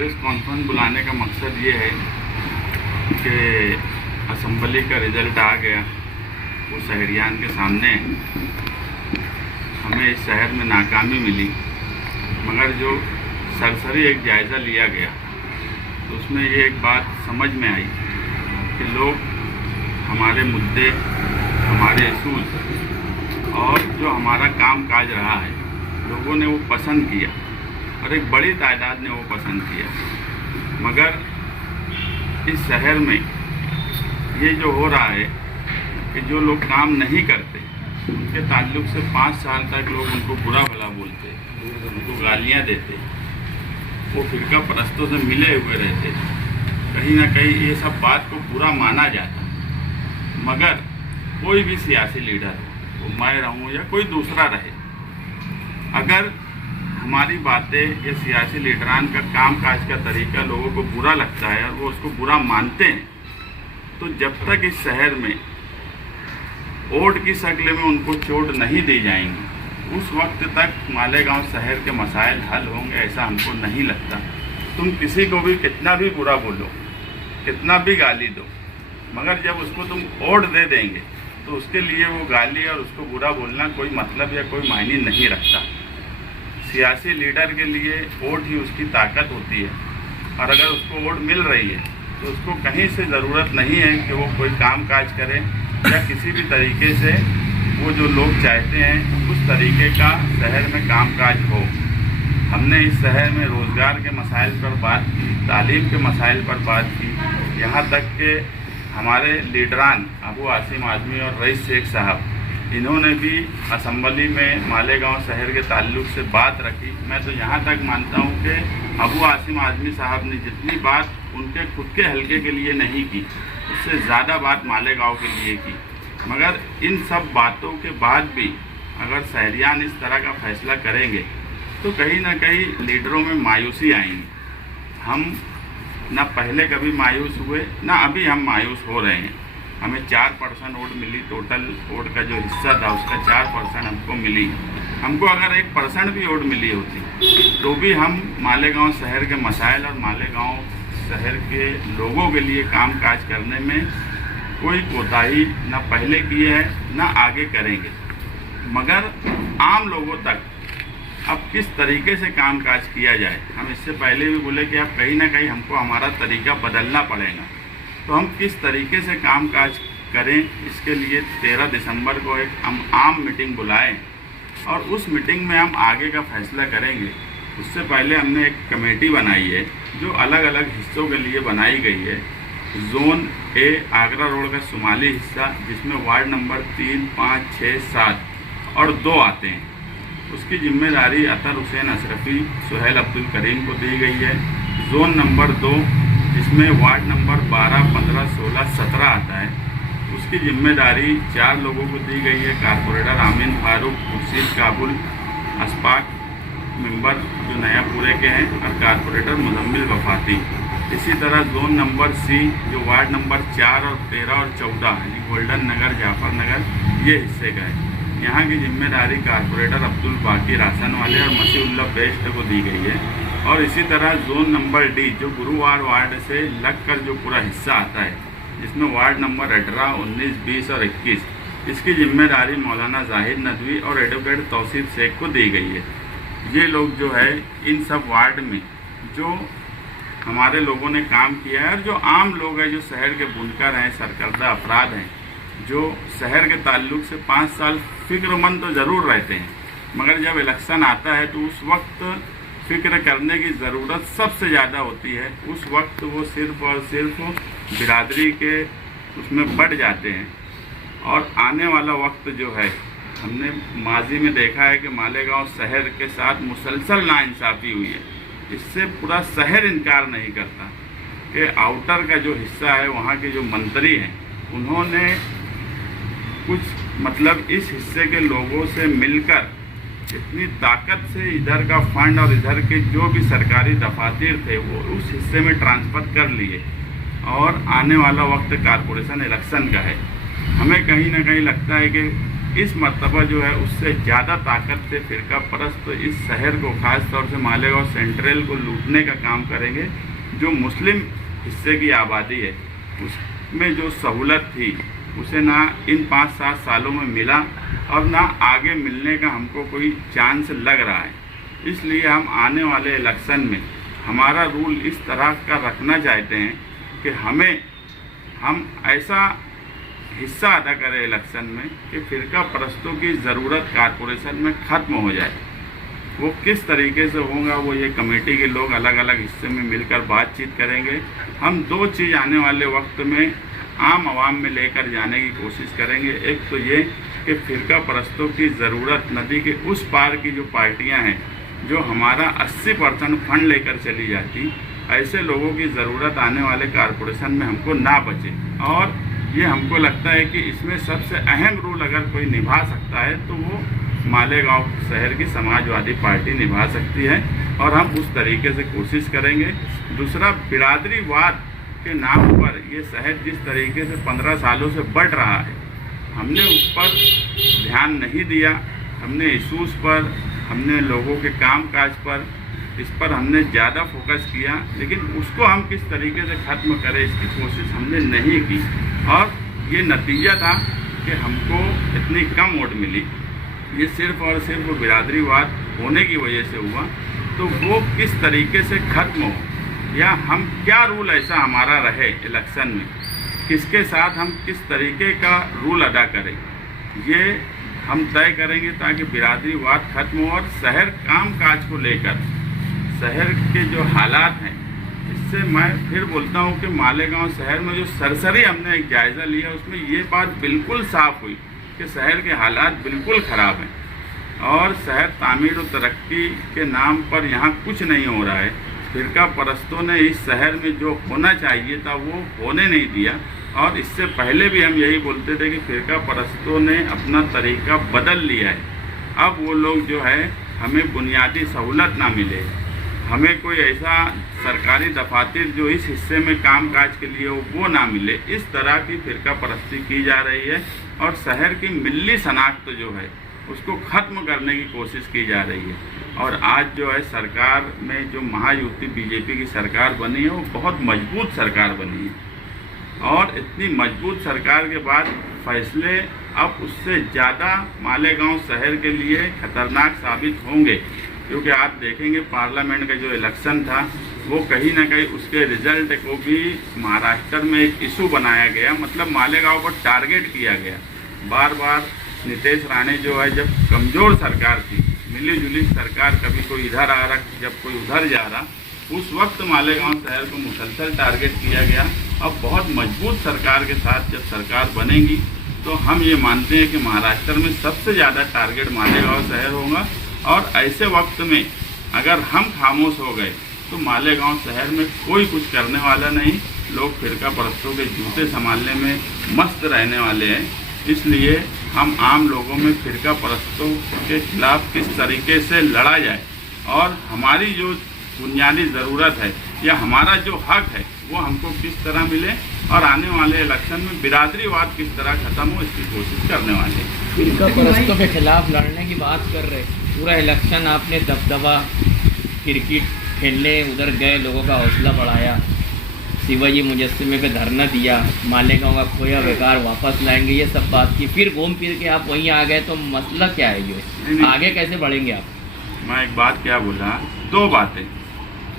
Press conference बुलाने का मकसद ये है कि असेंबली का रिज़ल्ट आ गया, वो शहरियान के सामने। हमें इस शहर में नाकामी मिली, मगर जो सरसरी एक जायज़ा लिया गया तो उसमें ये एक बात समझ में आई कि लोग हमारे मुद्दे, हमारे इशूज़ और जो हमारा काम काज रहा है, लोगों ने वो पसंद किया और एक बड़ी तादाद ने वो पसंद किया। मगर इस शहर में ये जो हो रहा है कि जो लोग काम नहीं करते उनके ताल्लुक से 5 साल तक लोग उनको बुरा भला बोलते, उनको गालियाँ देते, वो फिरका परस्तों से मिले हुए रहते। कहीं ना कहीं ये सब बात को बुरा माना जाता। मगर कोई भी सियासी लीडर हो, वो मैं रहूँ या कोई दूसरा रहे, अगर हमारी बातें या सियासी लीडरान का काम काज का तरीका लोगों को बुरा लगता है और वो उसको बुरा मानते हैं, तो जब तक इस शहर में वोट की शक्ल में उनको चोट नहीं दी जाएंगी, उस वक्त तक मालेगांव शहर के मसाइल हल होंगे ऐसा हमको नहीं लगता। तुम किसी को भी कितना भी बुरा बोलो, कितना भी गाली दो, मगर जब उसको तुम वोट दे देंगे तो उसके लिए वो गाली और उसको बुरा बोलना कोई मतलब या कोई मायने नहीं रखता। सियासी लीडर के लिए वोट ही उसकी ताकत होती है, और अगर उसको वोट मिल रही है तो उसको कहीं से ज़रूरत नहीं है कि वो कोई काम काज करे या किसी भी तरीके से वो जो लोग चाहते हैं उस तरीके का शहर में काम काज हो। हमने इस शहर में रोज़गार के मसाइल पर बात की, तालीम के मसाइल पर बात की, यहाँ तक कि हमारे लीडरान अबू आसिम आज़मी और रईस शेख साहब, इन्होंने भी असेंबली में मालेगांव शहर के ताल्लुक से बात रखी। मैं तो यहाँ तक मानता हूँ कि अबू आसिम आज़मी साहब ने जितनी बात उनके खुद के हलके के लिए नहीं की, उससे ज़्यादा बात मालेगांव के लिए की। मगर इन सब बातों के बाद भी अगर शहरियान इस तरह का फैसला करेंगे तो कहीं ना कहीं लीडरों में मायूसी आएंगी। हम ना पहले कभी मायूस हुए, ना अभी हम मायूस हो रहे हैं। हमें 4% वोट मिली, टोटल वोट का जो हिस्सा था उसका 4% हमको मिली। हमको अगर 1% भी वोट मिली होती तो भी हम मालेगांव शहर के मसाइल और मालेगांव शहर के लोगों के लिए काम काज करने में कोई कोताही ना पहले किए है ना आगे करेंगे। मगर आम लोगों तक अब किस तरीके से काम काज किया जाए, हम इससे पहले भी बोले कि अब कहीं ना कहीं हमको हमारा तरीका बदलना पड़ेगा। तो हम किस तरीके से काम काज करें, इसके लिए 13 दिसंबर को एक हम आम मीटिंग बुलाएं और उस मीटिंग में हम आगे का फैसला करेंगे। उससे पहले हमने एक कमेटी बनाई है जो अलग अलग हिस्सों के लिए बनाई गई है। जोन ए आगरा रोड का शुमाली हिस्सा, जिसमें वार्ड नंबर 3, 5, 6, 7 और 2 आते हैं, उसकी जिम्मेदारी अतर हुसैन अशरफी, सुहेल अब्दुल करीम को दी गई है। जोन नंबर 2, जिसमें वार्ड नंबर 12, 15, 16, 17 आता है, उसकी जिम्मेदारी 4 लोगों को दी गई है। कारपोरेटर आमीन फारूक, खुर्शीद काबुल, अशफाक मेंबर जो नयापुरे के हैं, और कारपोरेटर मुजम्मिल वफाती। इसी तरह जोन नंबर सी, जो वार्ड नंबर 4 और 13 और 14 यानी गोल्डन नगर, जाफर नगर, ये हिस्से का है। यहाँ की जिम्मेदारी कारपोरेटर अब्दुल बाकी रासन वाले और मसीउल्लाह बेस्ट को दी गई है। और इसी तरह जोन नंबर डी, जो गुरुवार वार्ड से लगकर जो पूरा हिस्सा आता है, जिसमें वार्ड नंबर 18, 19, 20 और 21, इसकी जिम्मेदारी मौलाना जाहिद नदवी और एडवोकेट तौसीफ शेख को दी गई है। ये लोग जो है इन सब वार्ड में जो हमारे लोगों ने काम किया है, और जो आम लोग हैं, जो शहर के बुनकर हैं, सरकर्दा अफराद हैं, जो शहर के ताल्लुक से 5 साल फिक्रमंद तो ज़रूर रहते हैं, मगर जब इलेक्शन आता है तो उस वक्त फिक्र करने की ज़रूरत सबसे ज़्यादा होती है। उस वक्त वो सिर्फ़ और सिर्फ बिरादरी के उसमें बढ़ जाते हैं। और आने वाला वक्त जो है, हमने माजी में देखा है कि मालेगांव शहर के साथ मुसलसल नाइंसाफ़ी हुई है। इससे पूरा शहर इनकार नहीं करता कि आउटर का जो हिस्सा है, वहाँ के जो मंत्री हैं, उन्होंने कुछ मतलब इस हिस्से के लोगों से मिलकर इतनी ताकत से इधर का फंड और इधर के जो भी सरकारी दफातर थे वो उस हिस्से में ट्रांसफ़र कर लिए। और आने वाला वक्त कारपोरेशन इलेक्शन का है। हमें कहीं ना कहीं लगता है कि इस मर्तबा जो है उससे ज़्यादा ताकत से फिरका परस्त इस शहर को, ख़ास तौर से मालेगांव सेंट्रल को लूटने का काम करेंगे। जो मुस्लिम हिस्से की आबादी है उसमें जो सहूलत थी उसे ना इन 5-7 सालों में मिला और ना आगे मिलने का हमको कोई चांस लग रहा है। इसलिए हम आने वाले इलेक्शन में हमारा रूल इस तरह का रखना चाहते हैं कि हम ऐसा हिस्सा अदा करें इलेक्शन में कि फिरका परस्तों की ज़रूरत कारपोरेशन में ख़त्म हो जाए। वो किस तरीके से होगा वो ये कमेटी के लोग अलग अलग हिस्से में मिलकर बातचीत करेंगे। हम 2 चीज़ आने वाले वक्त में आम आवाम में लेकर जाने की कोशिश करेंगे। एक तो ये कि फिरका परस्तों की ज़रूरत नदी के उस पार की जो पार्टियां हैं जो हमारा 80% फंड लेकर चली जाती, ऐसे लोगों की ज़रूरत आने वाले कारपोरेशन में हमको ना बचे। और ये हमको लगता है कि इसमें सबसे अहम रोल अगर कोई निभा सकता है तो वो मालेगांव शहर की समाजवादी पार्टी निभा सकती है और हम उस तरीके से कोशिश करेंगे। दूसरा, बिरादरीवाद के नाम पर ये शहर जिस तरीके से 15 सालों से बढ़ रहा है, हमने उस पर ध्यान नहीं दिया। हमने इशूज़ पर, हमने लोगों के काम काज पर, इस पर हमने ज़्यादा फोकस किया, लेकिन उसको हम किस तरीके से ख़त्म करें इसकी कोशिश हमने नहीं की। और ये नतीजा था कि हमको इतनी कम वोट मिली। ये सिर्फ़ और सिर्फ बिरादरीवाद होने की वजह से हुआ। तो वो किस तरीके से ख़त्म हो, या हम क्या रूल ऐसा हमारा रहे इलेक्शन में, किसके साथ हम किस तरीके का रूल अदा करें, ये हम तय करेंगे ताकि बिरादरीवाद खत्म हो। और शहर काम काज को लेकर शहर के जो हालात हैं, इससे मैं फिर बोलता हूँ कि मालेगांव शहर में जो सरसरी हमने एक जायज़ा लिया उसमें ये बात बिल्कुल साफ़ हुई कि शहर के हालात बिल्कुल ख़राब हैं और शहर तामीर और तरक्की के नाम पर यहाँ कुछ नहीं हो रहा है। फिरका परस्तों ने इस शहर में जो होना चाहिए था वो होने नहीं दिया। और इससे पहले भी हम यही बोलते थे कि फिरका परस्तों ने अपना तरीका बदल लिया है। अब वो लोग जो है हमें बुनियादी सहूलत ना मिले, हमें कोई ऐसा सरकारी दफातर जो इस हिस्से में कामकाज के लिए हो वो ना मिले, इस तरह की फिरका परस्ती की जा रही है। और शहर की मिल्ली शनाख्त जो है उसको ख़त्म करने की कोशिश की जा रही है। और आज जो है सरकार में जो महायुति बीजेपी की सरकार बनी है वो बहुत मजबूत सरकार बनी है। और इतनी मजबूत सरकार के बाद फैसले अब उससे ज़्यादा मालेगांव शहर के लिए खतरनाक साबित होंगे, क्योंकि आप देखेंगे पार्लियामेंट का जो इलेक्शन था वो कहीं ना कहीं उसके रिजल्ट को भी महाराष्ट्र में एक इशू बनाया गया, मतलब मालेगांव को टारगेट किया गया। बार बार नीतीश राणे जो है, जब कमज़ोर सरकार थी, मिली जुली सरकार, कभी कोई इधर आ रहा, जब कोई उधर जा रहा, उस वक्त मालेगांव शहर को मुसलसल टारगेट किया गया। अब बहुत मजबूत सरकार के साथ जब सरकार बनेगी तो हम ये मानते हैं कि महाराष्ट्र में सबसे ज़्यादा टारगेट मालेगांव शहर होगा। और ऐसे वक्त में अगर हम खामोश हो गए तो मालेगांव शहर में कोई कुछ करने वाला नहीं। लोग फिरका परस्तों के जूते संभालने में मस्त रहने वाले हैं। इसलिए हम आम लोगों में फिरका परस्तों के खिलाफ किस तरीके से लड़ा जाए और हमारी जो बुनियादी ज़रूरत है या हमारा जो हक है वो हमको किस तरह मिले, और आने वाले इलेक्शन में बिरादरीवाद किस तरह ख़त्म हो, इसकी कोशिश करने वाले हैं। फिरका परस्तों के खिलाफ लड़ने की बात कर रहे, पूरा इलेक्शन आपने दबदबा, क्रिकेट खेलने उधर गए, लोगों का हौसला बढ़ाया, शिवाजी मुजस्सिमे पे धरना दिया, मालेगांव का खोया बेकार वापस लाएंगे, ये सब बात की। फिर घूम फिर के आप वहीं आ गए, तो मसला क्या है? जो आगे कैसे बढ़ेंगे आप? मैं एक बात क्या बोला, 2 बातें।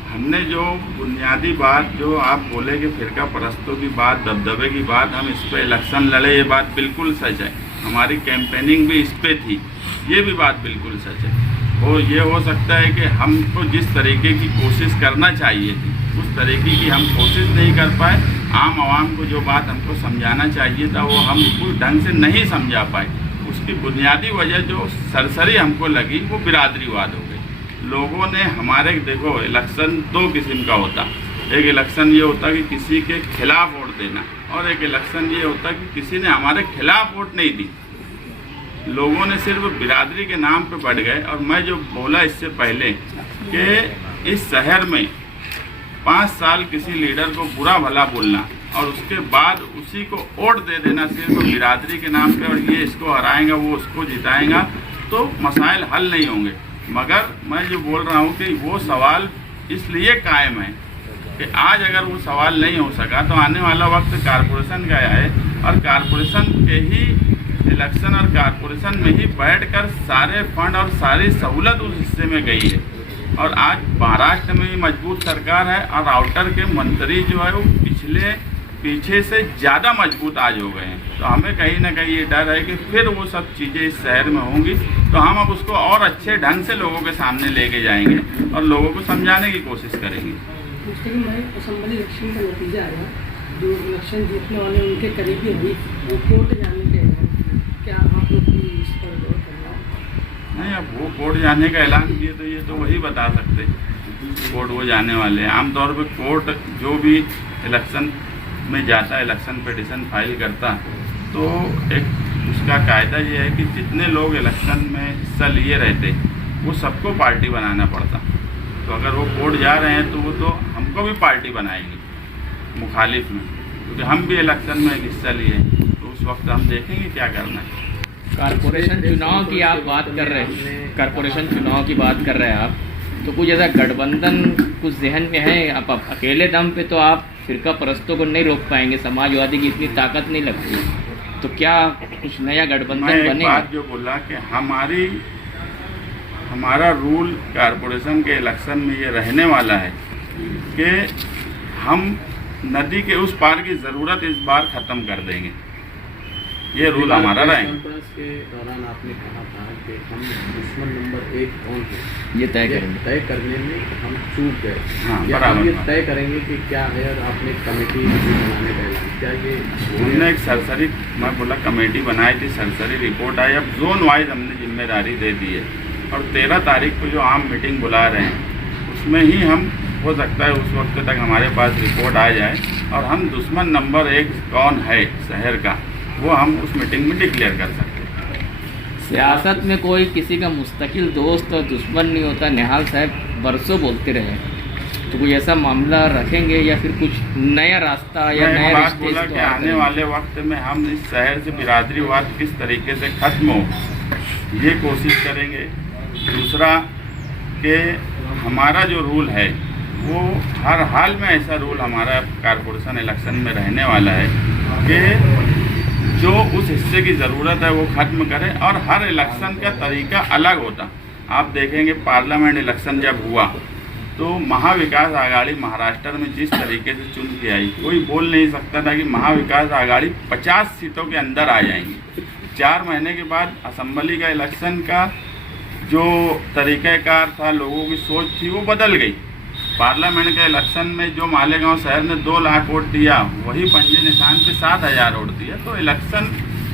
हमने जो बुनियादी बात जो आप बोले कि फिरका परस्तों की बात, दबदबे की बात, हम इस पर इलेक्शन लड़े, ये बात बिल्कुल सच है। हमारी कैंपेनिंग भी इस पर थी, ये भी बात बिल्कुल सच है। ये हो सकता है कि हमको जिस तरीके की कोशिश करना चाहिए थी उस तरीके की हम कोशिश नहीं कर पाए। आम आवाम को जो बात हमको समझाना चाहिए था वो हम पूरी ढंग से नहीं समझा पाए। उसकी बुनियादी वजह जो सरसरी हमको लगी वो बिरादरीवाद हो गई। लोगों ने हमारे, देखो इलेक्शन 2 किस्म का होता। एक इलेक्शन ये होता कि किसी के खिलाफ वोट देना, और एक इलेक्शन ये होता कि किसी ने हमारे खिलाफ वोट नहीं दी। लोगों ने सिर्फ बिरादरी के नाम पे बढ़ गए। और मैं जो बोला इससे पहले कि इस शहर में 5 साल किसी लीडर को बुरा भला बोलना और उसके बाद उसी को वोट दे देना सिर्फ बिरादरी के नाम पे, और ये इसको हराएगा वो उसको जिताएगा, तो मसाइल हल नहीं होंगे। मगर मैं जो बोल रहा हूँ कि वो सवाल इसलिए कायम है कि आज अगर वो सवाल नहीं हो सका तो आने वाला वक्त कारपोरेशन का है, और कारपोरेशन के ही इलेक्शन और कारपोरेशन में ही बैठकर सारे फंड और सारी सहूलत उस हिस्से में गई है। और आज महाराष्ट्र में भी मजबूत सरकार है, और आउटर के मंत्री जो है वो पीछे से ज़्यादा मजबूत आज हो गए हैं। तो हमें कहीं ना कहीं ये डर है कि फिर वो सब चीज़ें इस शहर में होंगी, तो हम अब उसको और अच्छे ढंग से लोगों के सामने लेके जाएंगे और लोगों को समझाने की कोशिश करेंगे। असेंबली इलेक्शन का नतीजा आया, जो इलेक्शन जीतने वाले उनके करीबी हुई वो कोर्ट जाने के, क्या आप लोग भी इस पर गौर करना? नहीं, अब वो कोर्ट जाने का ऐलान किए तो ये तो वही बता सकते कोर्ट वो जाने वाले हैं। आमतौर पर कोर्ट जो भी इलेक्शन में जाता है, इलेक्शन पिटीशन फाइल करता, तो एक उसका कायदा ये है कि जितने लोग इलेक्शन में हिस्सा लिए रहते वो सबको पार्टी बनाना पड़ता। तो अगर वो कोर्ट जा रहे हैं तो वो तो हमको भी पार्टी बनाएंगे मुखालिफ में, क्योंकि हम भी इलेक्शन में हिस्सा लिए, तो उस वक्त हम देखेंगे क्या करना है। कारपोरेशन चुनाव की आप बात कर रहे हैं, कारपोरेशन चुनाव की बात कर रहे हैं आप, तो कुछ ऐसा गठबंधन कुछ जहन में है? आप अकेले दम पे तो आप फिरका परस्तों को नहीं रोक पाएंगे, समाजवादी की इतनी ताकत नहीं लगती, तो क्या कुछ नया गठबंधन बनेगा? मैं बात जो बोला कि हमारा रूल कारपोरेशन के इलेक्शन में ये रहने वाला है कि हम नदी के उस पार की ज़रूरत इस बार ख़त्म कर देंगे, ये रूल हमारा रहेगा। कॉन्फ्रेंस के दौरान आपने कहा था कि हम दुश्मन नंबर 1 कौन है ये तय करेंगे, तय करने में हम चूक गए। हाँ, या बराबर हम ये बात। तय करेंगे कि क्या है, और आपने कमेटी बनाने का ऐलान क्या ये हमने एक सरसरी, मैं बोला कमेटी बनाई थी, सरसरी रिपोर्ट आई, अब जोन वाइज हमने जिम्मेदारी दे दी है, और 13 तारीख को जो आम मीटिंग बुला रहे हैं उसमें ही हम, हो सकता है उस वक्त तक हमारे पास रिपोर्ट आ जाए और हम दुश्मन नंबर 1 कौन है शहर का वो हम उस मीटिंग में डिक्लेयर कर सकते हैं। सियासत में कोई किसी का मुस्तकिल दोस्त और दुश्मन नहीं होता, निहाल साहब बरसों बोलते रहे, तो कोई ऐसा मामला रखेंगे या फिर कुछ नया रास्ता या मैं नया बात रिश्ते बोला इसको कि और आने करेंगे? वाले वक्त में हम इस शहर से बिरादरीवाद किस तरीके से खत्म हो ये कोशिश करेंगे। दूसरा कि हमारा जो रूल है वो हर हाल में ऐसा रूल हमारा कारपोरेशन इलेक्शन में रहने वाला है कि जो उस हिस्से की ज़रूरत है वो ख़त्म करें, और हर इलेक्शन का तरीका अलग होता। आप देखेंगे पार्लियामेंट इलेक्शन जब हुआ तो महाविकास आघाड़ी महाराष्ट्र में जिस तरीके से चुन के आई, कोई बोल नहीं सकता था कि महाविकास आघाड़ी 50 सीटों के अंदर आ जाएंगी। 4 महीने के बाद असेंबली का इलेक्शन का जो तरीक़ाकार था, लोगों की सोच थी, वो बदल गई। पार्लियामेंट के इलेक्शन में जो मालेगांव शहर ने 2 लाख वोट दिया, वही पंजे निशान पे 7,000 वोट दिया। तो इलेक्शन,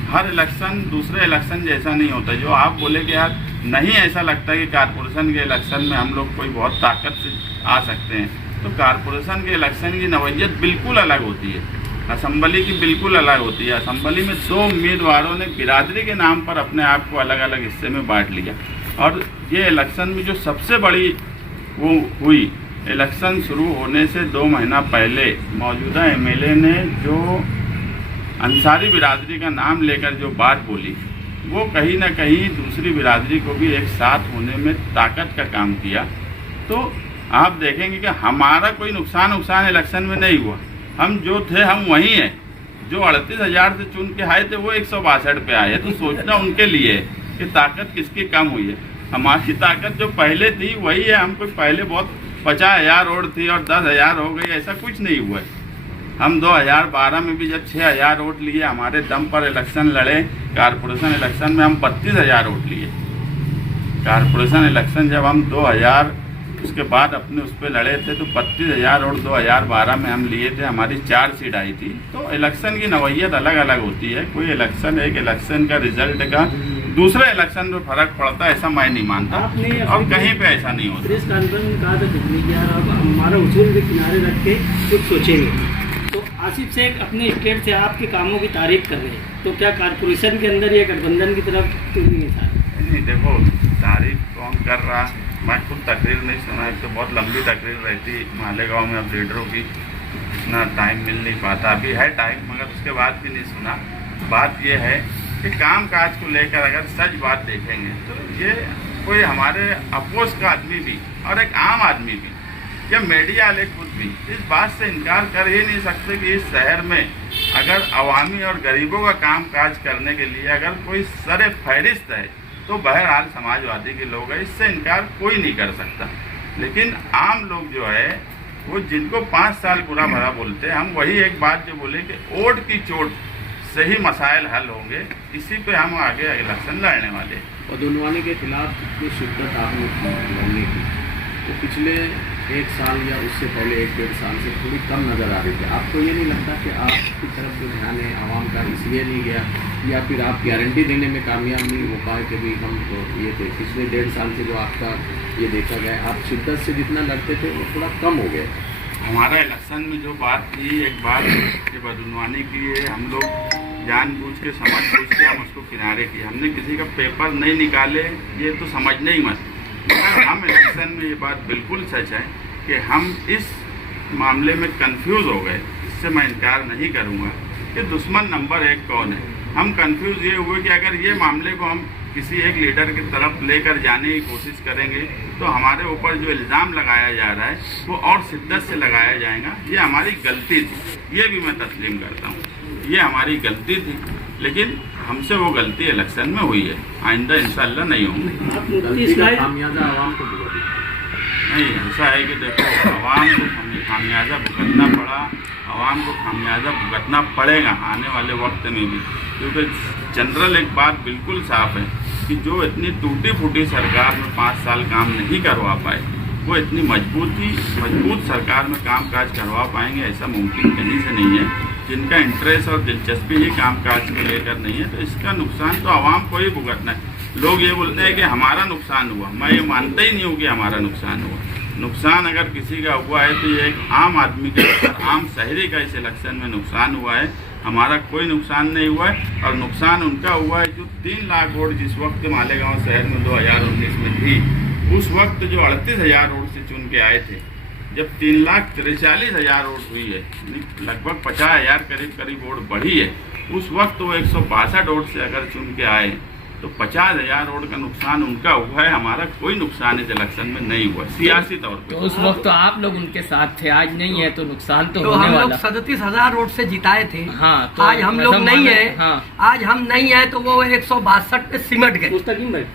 हर इलेक्शन दूसरे इलेक्शन जैसा नहीं होता। जो आप बोले कि यार नहीं ऐसा लगता कि कारपोरेशन के इलेक्शन में हम लोग कोई बहुत ताकत से आ सकते हैं, तो कारपोरेशन के इलेक्शन की नवैयत बिल्कुल अलग होती है, असेंबली की बिल्कुल अलग होती है। असेंबली में 2 उम्मीदवारों ने बिरादरी के नाम पर अपने आप को अलग अलग हिस्से में बांट लिया, और ये इलेक्शन में जो सबसे बड़ी वो हुई, इलेक्शन शुरू होने से 2 महीना पहले मौजूदा एमएलए ने जो अंसारी बिरादरी का नाम लेकर जो बात बोली, वो कहीं ना कहीं दूसरी बिरादरी को भी एक साथ होने में ताकत का काम किया। तो आप देखेंगे कि हमारा कोई नुकसान इलेक्शन में नहीं हुआ। हम जो थे हम वही हैं। जो 38,000 से चुन के आए थे वो 162 पे आए। तो सोचना उनके लिए है कि ताकत किसकी कम हुई है। हमारी ताकत जो पहले थी वही है। हमको पहले बहुत 50,000 वोट थी और 10,000 हो गई, ऐसा कुछ नहीं हुआ है। हम 2012 में भी जब 6,000 वोट लिए, हमारे दम पर इलेक्शन लड़े, कारपोरेशन इलेक्शन में हम 32,000 वोट लिए। कारपोरेशन इलेक्शन जब हम 2000 उसके बाद अपने उस पर लड़े थे तो 32,000 वोट 2012 में हम लिए थे, हमारी 4 सीट आई थी। तो इलेक्शन की नवैयत अलग अलग होती है। कोई इलेक्शन, एक इलेक्शन का रिजल्ट का दूसरे इलेक्शन में फर्क पड़ता है, ऐसा मैं नहीं मानता, और कहीं पे ऐसा नहीं होता। प्रेस कॉन्फ्रेंस में कहा था बिजली की, यार अब हमारा उसूल के किनारे रख के कुछ सोचेंगे। तो आसिफ शेख अपने स्टेट से आपके कामों की तारीफ कर रहे हैं, तो क्या कारपोरेशन के अंदर ये गठबंधन की तरफ क्यों नहीं था? नहीं, देखो तारीफ कौन कर रहा, मैं खुद तकरीर नहीं सुना। एक तो बहुत लंबी तकरीर रहती मालेगांव में अब लीडरों की, इतना टाइम मिल नहीं पाता, अभी है टाइम मगर उसके बाद भी नहीं सुना। बात ये है कि काम काज को लेकर अगर सच बात देखेंगे तो ये कोई हमारे अपोज का आदमी भी और एक आम आदमी भी या मीडिया वाले खुद भी इस बात से इनकार कर ही नहीं सकते कि इस शहर में अगर अवामी और गरीबों का काम काज करने के लिए अगर कोई सरे फहरिस्त है तो बहरहाल समाजवादी के लोग हैं, इससे इनकार कोई नहीं कर सकता। लेकिन आम लोग जो है वो जिनको 5 साल बुरा भरा बोलते हैं, हम वही एक बात जो बोले कि वोट की चोट से ही मसाइल हल होंगे, इसी पे हम आगे इलेक्शन लड़ने वाले। बदनवानी के खिलाफ जितनी शिद्दत आपने की लड़ने की, तो पिछले 1 साल या उससे पहले 1-1.5 साल से थोड़ी कम नज़र आ रही थी। आपको ये नहीं लगता कि आपकी तरफ जो ध्यान है आवाम का इसलिए नहीं गया, या फिर आप गारंटी देने में कामयाब नहीं हो पाए कि भी हम तो ये थे पिछले 1.5 साल से जो आपका ये देखा गया, आप शिद्दत से जितना लड़ते थे वो थोड़ा कम हो गया? हमारा इलेक्शन में जो बात थी, एक बात कि बदनवानी की है, हम लोग जानबूझ के समझ बूझ के हम उसको किनारे किए। हमने किसी का पेपर नहीं निकाले, ये तो समझने ही मत। मगर हम इलेक्शन में ये बात बिल्कुल सच है कि हम इस मामले में कंफ्यूज हो गए। इससे मैं इनकार नहीं करूँगा कि दुश्मन नंबर 1 कौन है। हम कंफ्यूज ये हुए कि अगर ये मामले को हम किसी एक लीडर की तरफ लेकर जाने की कोशिश करेंगे तो हमारे ऊपर जो इल्ज़ाम लगाया जा रहा है वो और शिद्दत से लगाया जाएगा। ये हमारी गलती थी, ये भी मैं तस्लीम करता हूँ, ये हमारी गलती थी, लेकिन हमसे वो गलती इलेक्शन में हुई है, आइंदा इंशाल्लाह नहीं होंगी। गलती का खामियाजा आवाम को भुगतना नहीं, ऐसा है कि देखो आवाम को खामियाजा भुगतना पड़ा, आवाम को खामियाजा भुगतना पड़ेगा आने वाले वक्त में भी, क्योंकि जनरल एक बात बिल्कुल साफ है कि जो इतनी टूटी फूटी सरकार में 5 साल काम नहीं करवा पाए, वो इतनी मजबूत सरकार में काम काज करवा पाएंगे ऐसा मुमकिन कहीं से नहीं है। जिनका इंटरेस्ट और दिलचस्पी ही काम काज को लेकर नहीं है, तो इसका नुकसान तो आवाम को ही भुगतना है। लोग ये बोलते हैं कि हमारा नुकसान हुआ, मैं ये मानता ही नहीं हूँ कि हमारा नुकसान हुआ। नुकसान अगर किसी का हुआ है तो ये एक आम आदमी का, आम शहरी का इस इलेक्शन में नुकसान हुआ है। हमारा कोई नुकसान नहीं हुआ है, और नुकसान उनका हुआ है जो 3 लाख वोट जिस वक्त मालेगांव शहर में 2019 में थी, उस वक्त जो 38,000 वोट से चुन के आए थे, जब 3,43,000 वोट हुई है, लगभग 50,000 करीब वोट बढ़ी है, उस वक्त वो 162 वोट से अगर चुन के आए तो 50,000 वोट का नुकसान उनका हुआ है। हमारा कोई नुकसान इस इलेक्शन में नहीं हुआ सियासी तौर पर। तो उस वक्त तो आप लोग उनके साथ थे, आज नहीं है, तो नुकसान तो तो होने हम लोग वाला। 37,000 वोट से जिताए थे। हाँ, तो आज हम लोग नहीं है। हाँ। आज हम नहीं है तो वो 162 पे सिमट गए। मुस्तकीम भाई,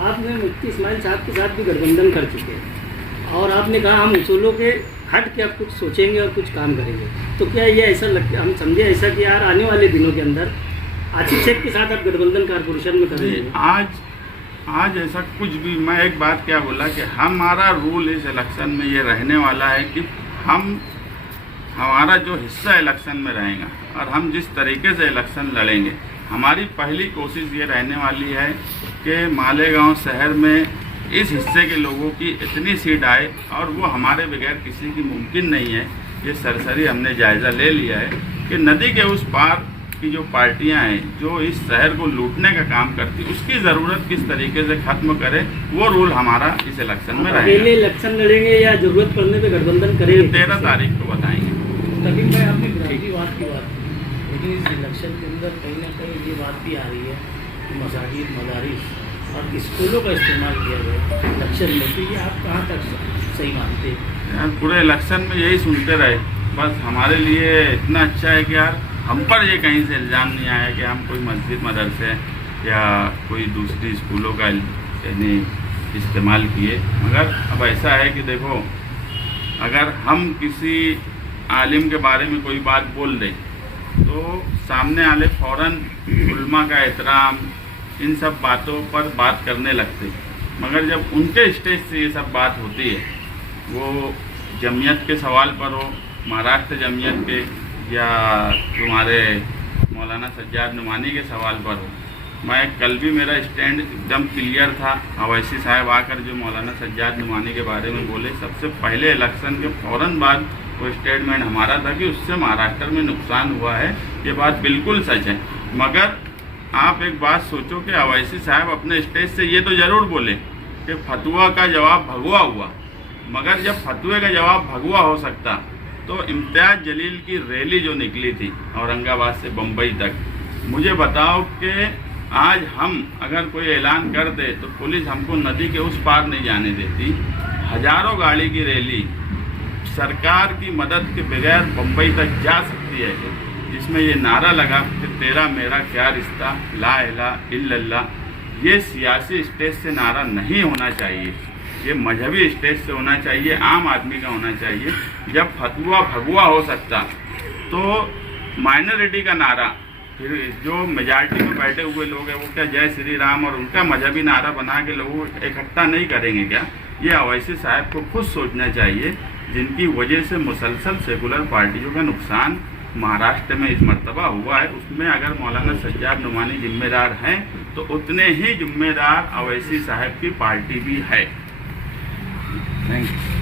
आपने मुफ्ती इस्माइल साहब के साथ भी गठबंधन कर चुके हैं और आपने कहा हम उसूलों के हट के अब कुछ सोचेंगे और कुछ काम करेंगे, तो क्या ये ऐसा लगता, हम समझे ऐसा कि यार आने वाले दिनों के अंदर आसिफ शेख के साथ आप गठबंधन कारपोरेशन में करेंगे? आज ऐसा कुछ भी, मैं एक बात क्या बोला कि हमारा रूल इस इलेक्शन में ये रहने वाला है कि हमारा जो हिस्सा इलेक्शन में रहेगा और हम जिस तरीके से इलेक्शन लड़ेंगे, हमारी पहली कोशिश ये रहने वाली है कि मालेगांव शहर में इस हिस्से के लोगों की इतनी सीट आए, और वो हमारे बगैर किसी की मुमकिन नहीं है। ये सरसरी हमने जायज़ा ले लिया है कि नदी के उस पार की जो पार्टियां हैं जो इस शहर को लूटने का काम करती, उसकी ज़रूरत किस तरीके से ख़त्म करे, वो रूल हमारा इस इलेक्शन में रहेगा। अकेले इलेक्शन लड़ेंगे या जरूरत पड़ने पे गठबंधन करेंगे? 13 तारीख को बताएंगे। तकीम भाई, आपने ग्रामीणवाद की बात की, लेकिन इस इलेक्शन के अंदर कहीं ना कहीं ये बात भी आ रही है कि मसाजिद, मदारिस और स्कूलों का इस्तेमाल किया गया इलेक्शन में, तो ये आप कहाँ तक सही मानते हैं? यार पूरे इलेक्शन में यही सुनते रहे, बस हमारे लिए इतना अच्छा है कि यार हम पर ये कहीं से इल्ज़ाम नहीं आया कि हम कोई मस्जिद, मदरसे या कोई दूसरी स्कूलों का यानी इस्तेमाल किए। मगर अब ऐसा है कि देखो, अगर हम किसी आलिम के बारे में कोई बात बोल दें तो सामने वाले फ़ौरन उल्मा का एहतराम, इन सब बातों पर बात करने लगते। मगर जब उनके स्टेज से ये सब बात होती है, वो जमीयत के सवाल पर हो, महाराष्ट्र जमीयत के या तुम्हारे मौलाना सज्जाद नुमानी के सवाल पर हो, मैं कल भी मेरा स्टैंड एकदम क्लियर था। अवैसी साहब आकर जो मौलाना सज्जाद नुमानी के बारे में बोले, सबसे पहले इलेक्शन के फ़ौरन बाद वो स्टेटमेंट हमारा था कि उससे महाराष्ट्र में नुकसान हुआ है। ये बात बिल्कुल सच है। मगर आप एक बात सोचो कि अवैसी साहब अपने स्टेज से ये तो ज़रूर बोले कि फतवा का जवाब भगवा हुआ, मगर जब फतवे का जवाब भगवा हो सकता तो इम्तियाज़ जलील की रैली जो निकली थी औरंगाबाद से बम्बई तक, मुझे बताओ कि आज हम अगर कोई ऐलान कर दे तो पुलिस हमको नदी के उस पार नहीं जाने देती। हजारों गाड़ी की रैली सरकार की मदद के बगैर बम्बई तक जा सकती है, जिसमें ये नारा लगा कि तेरा मेरा क्या रिश्ता, ला इलाहा इल्लल्लाह। ये सियासी स्टेज से नारा नहीं होना चाहिए, ये मजहबी स्टेज से होना चाहिए, आम आदमी का होना चाहिए। जब फतवा भगवा हो सकता तो माइनॉरिटी का नारा, फिर जो मेजॉरिटी में बैठे हुए लोग हैं वो क्या जय श्री राम और उनका मजहबी नारा बना के लोगों को इकट्ठा नहीं करेंगे क्या? ये अवैसी साहब को खुद सोचना चाहिए, जिनकी वजह से मुसलसल सेकुलर पार्टियों का नुकसान महाराष्ट्र में इस मर्तबा हुआ है। उसमें अगर मौलाना सज्जाद नुमानी जिम्मेदार हैं तो उतने ही जिम्मेदार अवैसी साहब की पार्टी भी है। Thank you.